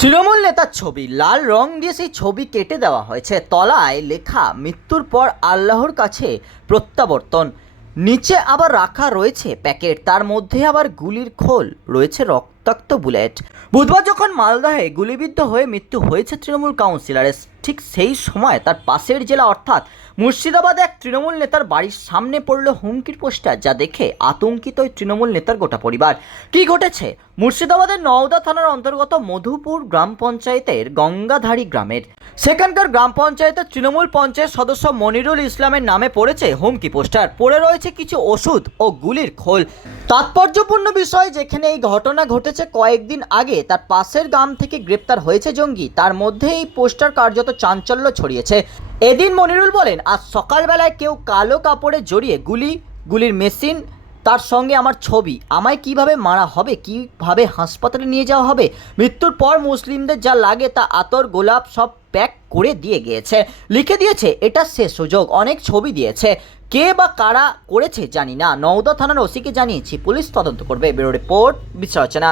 তৃণমূল নেতার ছবি, লাল রং দিয়ে সেই ছবি কেটে দেওয়া হয়েছে। তলায় লেখা, মৃত্যুর পর আল্লাহর কাছে প্রত্যাবর্তন। নিচে আবার রাখা রয়েছে প্যাকেট, তার মধ্যে আবার গুলির খোল রয়েছে রক্তাক্ত বুলেট। বুধবার যখন মালদহে গুলিবিদ্ধ হয়ে মৃত্যু হয়েছে তৃণমূল কাউন্সিলরের, ঠিক সেই সময় তার পাশের জেলা অর্থাৎ মুর্শিদাবাদে এক তৃণমূল নেতার বাড়ির সামনে পড়ল হুমকির পোস্টার যা দেখে আতঙ্কিত ওই তৃণমূল নেতার গোটা পরিবার। কি ঘটেছে? মুর্শিদাবাদের নওদা থানার অন্তর্গত মধুপুর গ্রাম পঞ্চায়েতের গঙ্গাধারী গ্রামের। সেখানকার গ্রাম পঞ্চায়েতের তৃণমূল পঞ্চায়েত সদস্য মনিরুল ইসলামের নামে পড়েছে হুমকি পোস্টার। পড়ে রয়েছে কিছু ওষুধ ও গুলির খোল। তাৎপর্যপূর্ণ বিষয় যেখানে এই ঘটনা ঘটেছে কয়েকদিন আগে, তার পাশের গ্রাম থেকে গ্রেপ্তার হয়েছে জঙ্গি। তার মধ্যে এই পোস্টার কার্যত চাঞ্চল্য ছড়িয়েছে। এদিন মনিরুল বলেন, আজ সকালবেলায় কেউ কালো কাপড়ে জড়িয়ে গুলি, গুলির মেশিন, তার সঙ্গে আমার ছবি, আমায় কীভাবে মারা হবে, কীভাবে হাসপাতালে নিয়ে যাওয়া হবে, মৃত্যুর পর মুসলিমদের যা লাগে তা আতর, গোলাপ সব প্যাক করে দিয়ে গিয়েছে। লিখে দিয়েছে, এটা শেষ সুযোগ। অনেক ছবি দিয়েছে। কে বা কারা করেছে জানি না। নওদা থানার ওসিকে জানিয়েছি। পুলিশ তদন্ত করবে। Bureau report বিশ্লেষণা